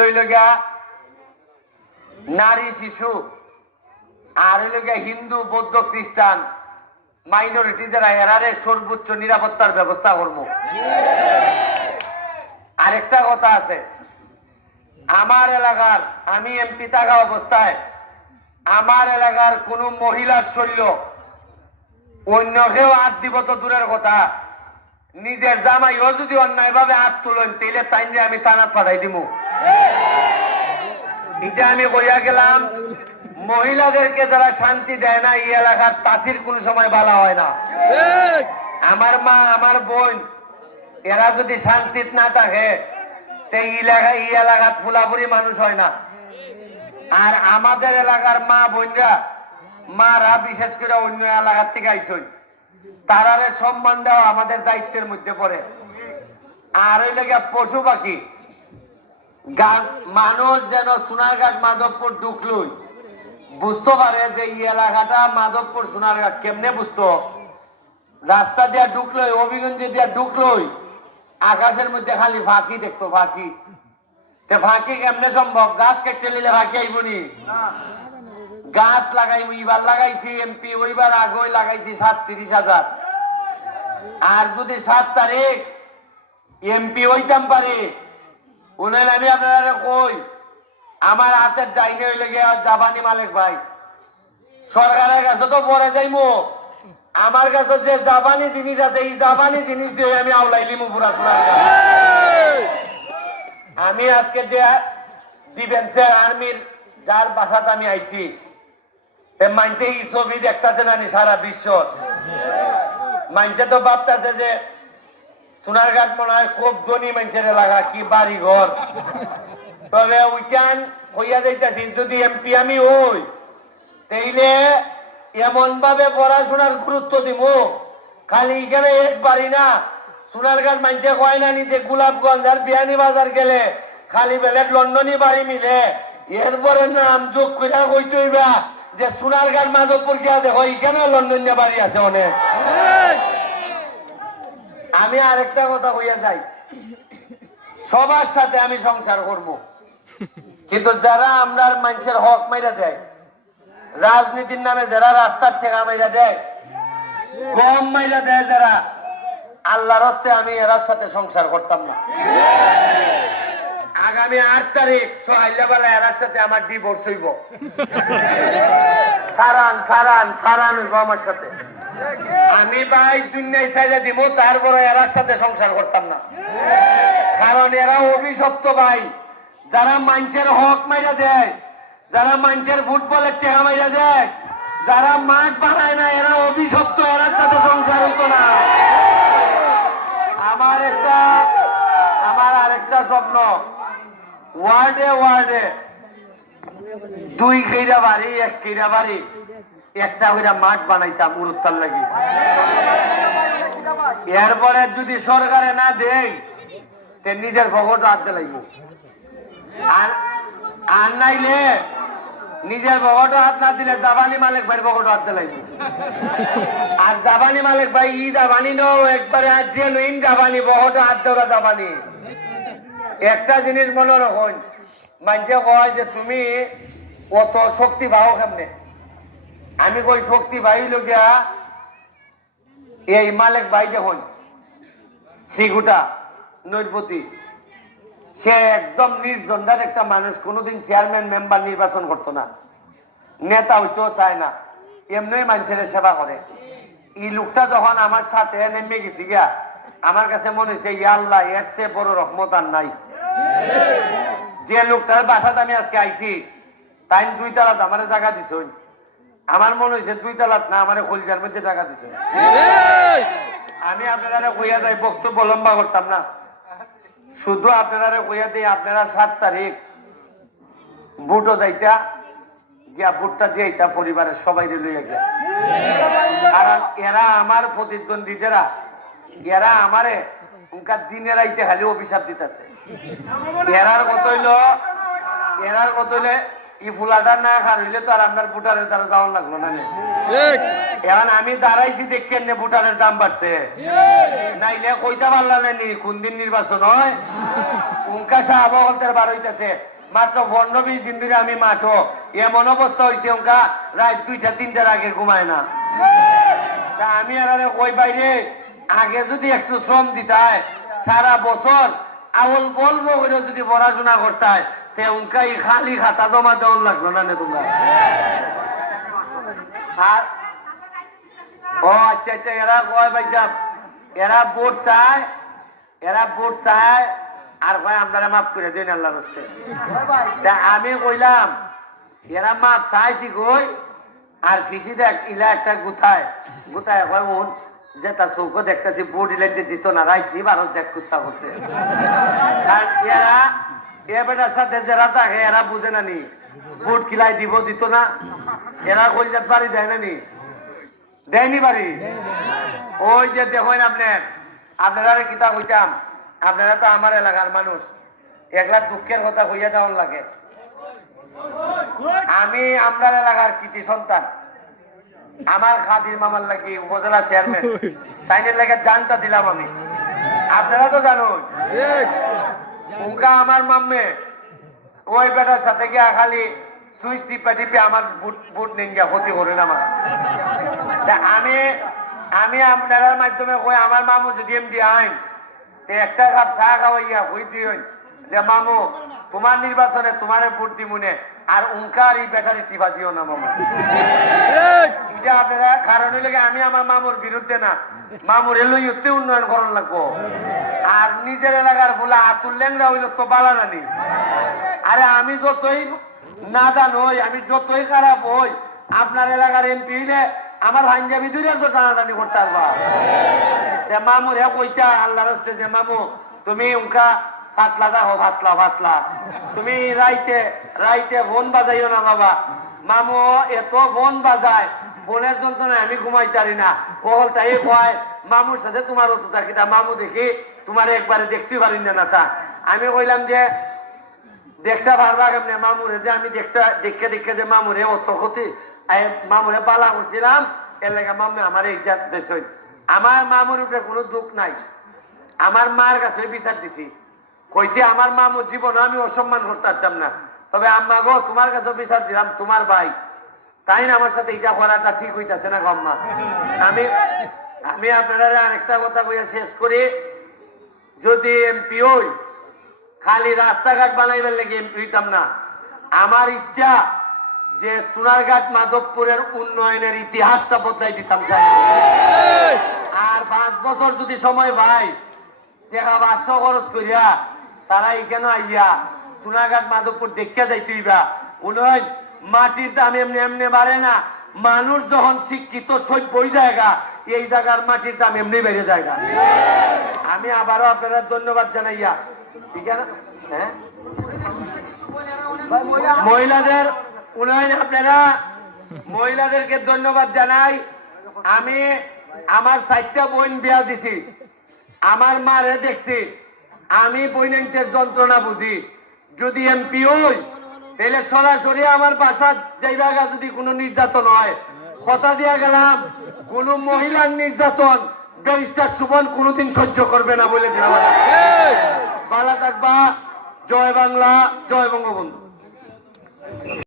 হইল গিয়া? নারী, শিশু, আর হইল গিয়া হিন্দু, বৌদ্ধ, খ্রিস্টান মাইনরিটি যারা, এরারে সর্বোচ্চ নিরাপত্তার ব্যবস্থা করব। আরেকটা কথা আছে, আমার এলাকার, আমি এমপি থাকা অবস্থায়, আমার এলাকার কোন মহিলার শৈল অন্য কেউ হাত দিব তো দূরের কথা। নিজের জামাইও যদি অন্যায় ভাবে হাত তুলেন তাইলে তাই আমি টানা পাঠাই দিব এটা আমি কইয়া গেলাম মহিলাদেরকে যারা শান্তি দেয় না এই এলাকার তাসির কোন সময় ভালো হয় না। আমার মা আমার বোন এরা যদি শান্তিত না থাকে এই এলাকা এই এলাকার ফুলাফুরি মানুষ হয় না। আর আমাদের এলাকার মা বোনরা মারা বিশেষ করে অন্য এলাকার থেকে আইসই। তারারে সম্মান দেওয়া আমাদের দায়িত্বের মধ্যে পড়ে। আর ওই লেগে পশু পাখি, গাছ, মানুষ যেন সোনারঘাট মাধবপুর ঢুকলই। বুঝতে পারে যে এই এলাকাটা মাধবপুর, সোনারঘাট, কেমনে বুঝতো? রাস্তা দিয়া ঢুকলই, অভিগঞ্জে দিয়া ঢুকলই, আকাশের মধ্যে খালি ফাঁকি দেখতো, ফাঁকি। ফাঁকি কেমনে সম্ভব? গাছ কেটে নিলে ফাঁকি আইবনি গাছ লাগাই এবার লাগাইছি, এমপি, ওইবার আগই লাগাইছি সাত তিরিশ হাজার। আর যদি সাত তারিখ এমপি হইতাম পারে উনাইলে আমি আপনারা কই, আমার হাতের ডাইনে হইলে গিয়া জাপানি মালিক ভাই। সরকারের কাছে তো পরে যাইমো। আমার কাছে যে জাপানি জিনিস আছে, এই জাপানি জিনিস দিয়ে আমি আওলাইলিমু পুরা শোনার আমি আজকে যে ডিফেন্সের আর্মির যার বাসাতে আমি আইছি মানছে এই ছবি দেখতেছে নানি সারা বিশ্ব? মানছে তো ভাবতেছে যে সোনারঘাট মনে হয় খুব ধনী এলাকা কি বাড়ি ঘর তবে হইয়া যাইতাছি, যদি এমপি আমি হই, তাইলে এমন ভাবে পড়াশোনার গুরুত্ব দিব খালি এখানে এক বাড়ি না সোনারঘাট মানছে কয় না নিজে গোলাপগঞ্জ আর বিয়ানি বাজার গেলে খালি বেলেট লন্ডনী বাড়ি মিলে। এরপরে নাম যোগ কইরা কইতে হইবা যে সোনারঘাট মাধবপুর গিয়া দেখো এখানে লন্ডন বাড়ি আছে অনেক? আমি আরেকটা কথা কইয়া যাই। সবার সাথে আমি সংসার করব। কিন্তু যারা আমরার মানুষের হক মাইরা দেয় রাজনীতির নামে যারা রাস্তার ঠেকা মাইরা দেয় গম মাইরা দেয় যারা আল্লাহর হস্তে আমি এরার সাথে সংসার করতাম না। আগামী আট তারিখ সকালবেলা এরার সাথে আমার ডিভোর্স হইব। সারান সারান সারান হইব আমার সাথে। আমি ভাই দুনিয়ায় সাইডে দিব, তারপরে এরার সাথে সংসার করতাম না। কারণ এরা অভিশপ্ত ভাই। যারা মানুষের হক মাইরা দেয়, যারা মানুষের ফুটবলের টেকা মাইরা দেয়, যারা মাঠ বানায় না, এরা অভিশপ্ত, এরার সাথে সংসার হইতো না। আমার একটা, আমার আরেকটা স্বপ্ন। ওয়ার্ডে ওয়ার্ডে। দুই কেইরা বাড়ি, এক কেইরা বাড়ি। একটা কইরা মাঠ বানাইতাম উড়ুত্তার লাগি। এরপরে যদি সরকারে না দেই তে নিজের ভগট আনতে লাগবে। আর নাইলে নিজের ভগট হাত না দিলে জাবানি মালিক ভাই ভগট হাতে লাগবে। আর জাবানি মালিক ভাই, ই জাবানি নো একবারে আর যে নইন জাবানি, ভগট হাত দেওয়া জাবানি। একটা জিনিস মনে রাখুন মানুষে কয় যে তুমি অত শক্তি পাও কেমনে? আমি কই শক্তি পাইল গিয়া এই মালিক ভাই দেখুন সিগুটা নৈপতি, সে একদম নির্জনদার একটা মানুষ, কোনোদিন চেয়ারম্যান মেম্বার নির্বাচন করতো না। নেতা হইতেও চায় না এমনি মানুষের সেবা করে। এই লোকটা যখন আমার সাথে নেমে গেছি গিয়া, আমার কাছে মনে হয়েছে ইয়া আল্লাহ, এর চেয়ে বড় রহমত আর নাই। যে লোকটার বাসাতে আমি আজকে আইছি তাই দুই তালাত আমার জায়গা দিছ আমার মনে হয়েছে দুই তালাত না, আমার কলিজার মধ্যে জায়গা দিছে আমি আপনারা কইয়া যাই, বক্তব্য লম্বা করতাম না। শুধু আপনারা কইয়া দিই, আপনারা সাত তারিখ বুটও যাইতা, গিয়া বুটটা দিয়াইতা পরিবারের সবাই লইয়া গিয়া। কারণ এরা আমার প্রতিদ্বন্দ্বী যারা, এরা আমারে দিনের আইতে খালি অভিশাপ দিতেছে। এরার কত হইল? এরার কত হইলে? ই ফুলাটা না খার হইলে তো আর আপনার দ্বারা লাগল না এখন আমি দাঁড়াইছি দেখছেন নে দাম বাড়ছে। নাইলে কইতে পারলাম না নি কোন দিন নির্বাচন হয়? উনকা সাহাবগলদের বার হইতেছে। মাত্র পনেরো বিশ দিন ধরে আমি মাঠো। এমন অবস্থা হয়েছে উনকা রাত দুইটা তিনটার আগে ঘুমায় না। তা আমি আরে কই বাইরে? আগে যদি একটু শ্রম দিতায় সারা বছর আউল বলব করে যদি পড়াশোনা করতায় তে উনকা খালি খাতা জমা দেওয়ার লাগল না নে তোমরা? আর ও আচ্ছা আচ্ছা এরা কয় ভাই সাহেব? এরা ভোট চায়, এরা ভোট চায়। আর কয় আপনারা মাফ করে দিন আল্লাহ রস্তে আমি কইলাম, এরা মাপ চায় কি কই? আর ফিসি দেখ, ইলা একটা গুথায়। গুথায় কয় যে তার চৌকো দেখতেছি বোর্ড ইলাইতে দিত না, রাইট নি বারো দেখ কুস্তা করতে। এরা এ বেটার সাথে যারা থাকে, এরা বুঝে না নি। বোর্ড কিলাই দিব, দিত না। এরা কলজাত বাড়ি দেয় না নি। দেয়নি বাড়ি? ওই যে দেখেন আপনার আপনারা কিতা কইতাম, আপনারা তো আমার এলাকার মানুষ। একলা দুঃখের কথা কইয়া দেওয়ার লাগে। আমি আপনার এলাকার কৃতি সন্তান। আমার খাদির মামার লাগি উপজেলা চেয়ারম্যান তাইনের লাগে জানটা দিলাম আমি। আপনারা তো জানুন। উনকা আমার মাম্মে। ওই বেটার সাথে গিয়া খালি সুইচ টিপা টিপে আমার বুট বুট নিন গিয়া ক্ষতি করেন আমার তা আমি আমি আপনার মাধ্যমে কই আমার মামু যদি এমডি আইন একটা কাপ চা খাওয়াইয়া কই দিই যে মামু তোমার নির্বাচনে তোমারে ভোট দিমুনে আর উনকার এই ব্যাটারি টিপা দিও না মামু। এটা আপনারা কারণ হইলে আমি আমার মামুর বিরুদ্ধে না মামুর এলো ইতে উন্নয়ন করণ লাগবো। আর নিজের এলাকার বলে আতুল ল্যাংরা হইল তো বালা নানি। আরে আমি যতই নাদান হই আমি যতই খারাপ হই আপনার এলাকার এমপি হইলে আমার পাঞ্জাবি দুইটার তো টানাটানি করতে পারবা। মামুর হে কইতা আল্লাহ রাস্তে যে মামু তুমি উনকা পাতলা দেখো পাতলা পাতলা। তুমি রাইতে রাইতে ফোন বাজাইও না বাবা। মামু, এত ফোন বাজায়, ফোনের যন্ত্রণায় আমি ঘুমাইতারি না। ওহল তাই কয়, মামুর সাথে তোমার অত থাকিতা মামু দেখি, তোমার একবারে দেখতে পারি না তা আমি কইলাম যে, দেখতে পারবা কেমনে? মামুরে যে আমি দেখতে, দেখে দেখে যে মামুরে অত ক্ষতি মামুরে বালা করছিলাম, এর লাগে মামু আমার ইজ্জাত দেশ আমার মামুর উপরে কোনো দুঃখ নাই। আমার মার কাছে বিচার দিছি। কইছে আমার মামু জীবন আমি অসম্মান করতে পারতাম না। তবে আম্মা গো তোমার কাছে বিচার দিলাম তোমার ভাই। তাই না আমার সাথে এটা করাটা ঠিক হইতাছে না গম্মা আমি আমি আপনারা আরেকটা কথা কইয়া শেষ করি। যদি এমপি হই খালি রাস্তাঘাট বানাইবার লেগে এমপি হইতাম না। আমার ইচ্ছা যে সোনারঘাট মাধবপুরের উন্নয়নের ইতিহাসটা বদলাই দিতাম আর পাঁচ বছর যদি সময় ভাই টাকা পাঁচশো খরচ করিয়া তারা এখানে আইয়া সোনাঘাট মাধবপুর দেখতে যাইতেইবা উন্নয়ন মাটির দাম এমনি এমনি বাড়ে না। মানুষ যখন শিক্ষিত সভ্যই জায়গা এই জায়গার মাটির দাম এমনি বেড়ে জায়গা আমি আবারও আপনারা ধন্যবাদ জানাইয়া। ঠিক আছে? হ্যাঁ? মহিলাদের উন্নয়ন আপনারা মহিলাদেরকে ধন্যবাদ জানাই। আমি আমার চারটা বোন বিয়া দিছি। আমার মারে দেখছি। আমি বৈনান্তের যন্ত্রণা বুঝি। যদি এমপি হই তাহলে সরাসরি আমার বাসার জায়গা যদি কোনো নির্যাতন হয় কথা দিয়া গেলাম কোন মহিলার নির্যাতন ব্যারিস্টার সুমন কোনোদিন সহ্য করবে না বলে দিলাম ভালো থাকবা জয় বাংলা জয় বঙ্গবন্ধু।